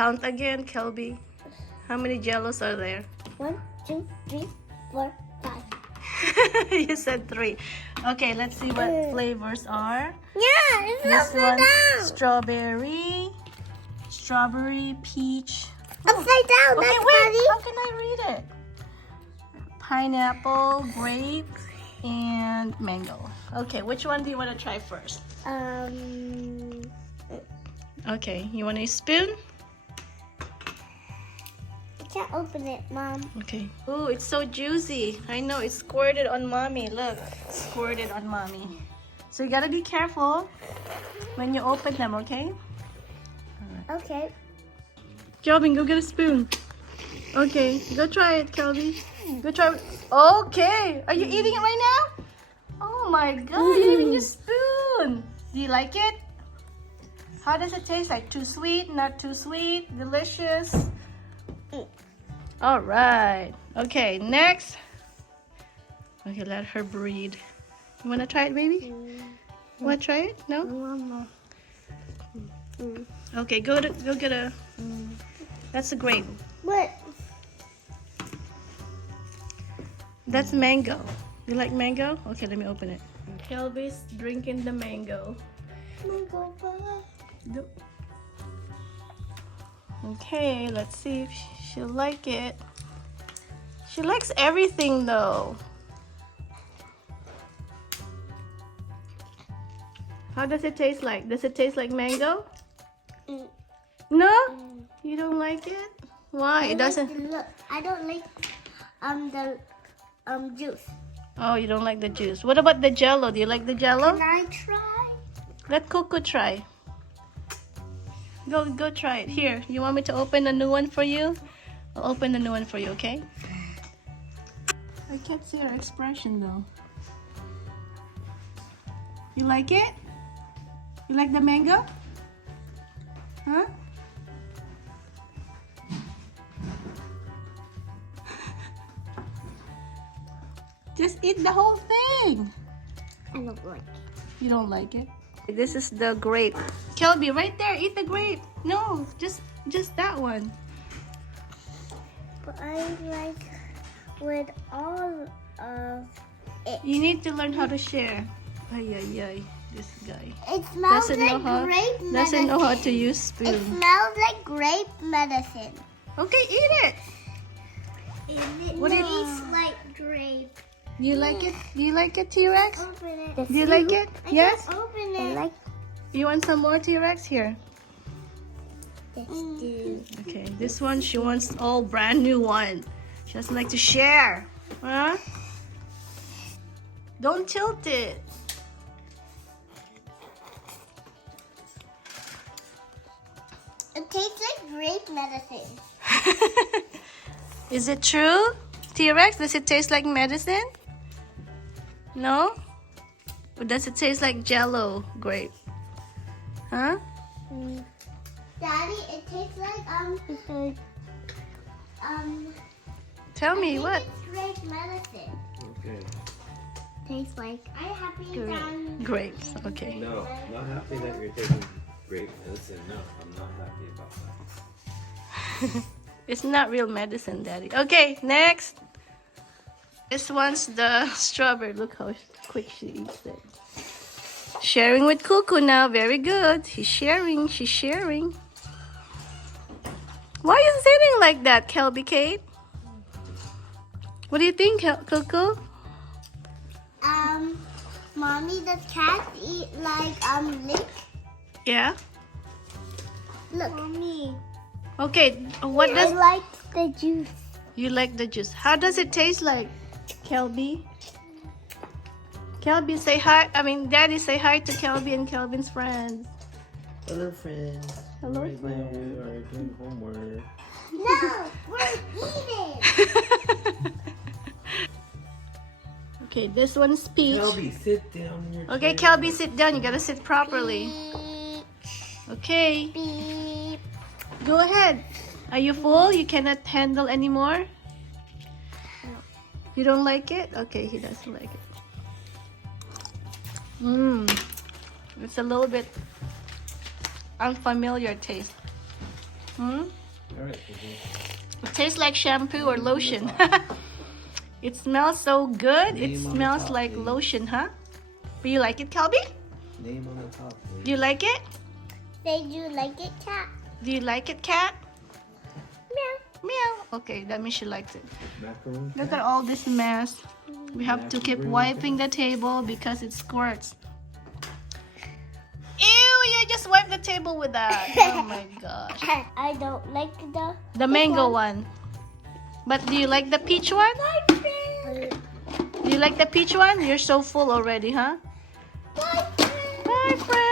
count again, Kelby? How many Jellos are there? 1, 2, 3, 4, 5. You said 3. Okay, let's see what flavors are. Yeah, it's This upside one, down. strawberry, peach. Upside down. Okay, That's wait. funny. How can I read it? Pineapple, grape, and mango. Okay, which one do you want to try first? Okay, you want a spoon? I can't open it, Mom. Okay. Oh, it's so juicy. I know, it's squirted on mommy. Look, squirted on mommy. So you gotta be careful when you open them, okay? Okay. Kelvin, go get a spoon. Okay, go try it, Kelvin. Go try it. Okay, are you eating it right now? Oh my God, you're eating your spoon. Do you like it? How does it taste like? Too sweet, not too sweet, delicious? All right. Okay, next. Okay, let her breathe. You want to try it, baby? You want to try it? No? Okay, go get a... That's a grape. What? That's mango. You like mango? Okay, let me open it. Kelby's drinking the mango. Mango bar. Okay, let's see if she'll like it. She likes everything though. How does it taste like? Does it taste like mango? No? You don't like it? Why? It doesn't. Look, I don't like the juice. Oh, you don't like the juice. What about the Jello? Do you like the Jello? Can I try? Let Coco try. Go try it. Here, you want me to open a new one for you? I'll open the new one for you, okay? I can't see her expression though. You like it? You like the mango? Huh? Just eat the whole thing. I don't like it. You don't like it? This is the grape. Kelby, right there, eat the grape. No, just that one. But I like with all of it. You need to learn how to share. Ay, ay, ay. This guy It smells doesn't like know how to use It spoon. smells like grape medicine. Okay, eat it. And it What it- tastes like grape. Do you like it? Do you like it, T-Rex? Open it. Do you like it? I Yes? can't open it. I like You want some more T-Rex? Here. this too. Okay, this one, she wants all brand new one. She doesn't like to share. Huh? Don't tilt it. It tastes like grape medicine. Is it true? T-Rex, does it taste like medicine? No? Or does it taste like Jello grape? Huh? Daddy, it tastes like Tell me I what? think it's grape medicine. Okay. Tastes like grape. Grapes. Okay. No, not happy that you're taking grape medicine. No, I'm not happy about that. It's not real medicine, Daddy. Okay, next. This one's the strawberry. Look how quick she eats it. Sharing with Cuckoo now. Very good. She's sharing. She's sharing. Why are you sitting like that, Kelby Kate? What do you think, Cuckoo? Mommy, does cats eat like lick? Yeah. Look, Mommy. Okay. What I does like the juice. you like the juice? How does it taste like, Kelby? Kelby, say hi. I mean, Daddy, say hi to Kelby and Kelvin's friends. Hello, friends. Hello, Right now we are doing homework. No, we're eating. Okay, this one's peach. Kelby, sit down in your Okay, chair. Kelby, sit down. You gotta sit properly. Okay, Beep. go ahead. Are you full? You cannot handle anymore? You don't like it? Okay, he doesn't like it. It's a little bit unfamiliar taste. Hmm? Alright, It tastes like shampoo or lotion. It smells so good. It Name on the smells top, like please. lotion, huh? Do you like it, Kelby? name on the top, please. Do you like it? Did you like it, cat? Do you like it, cat? Meow. Meow. Okay, that means she likes it. Macaroon. Look at all this mess. We have to keep wiping the table because it squirts. Ew, you just wiped the table with that. Oh my gosh. I don't like The mango one. But do you like the peach one? Do you like the peach one? You're so full already, huh? Bye, friend.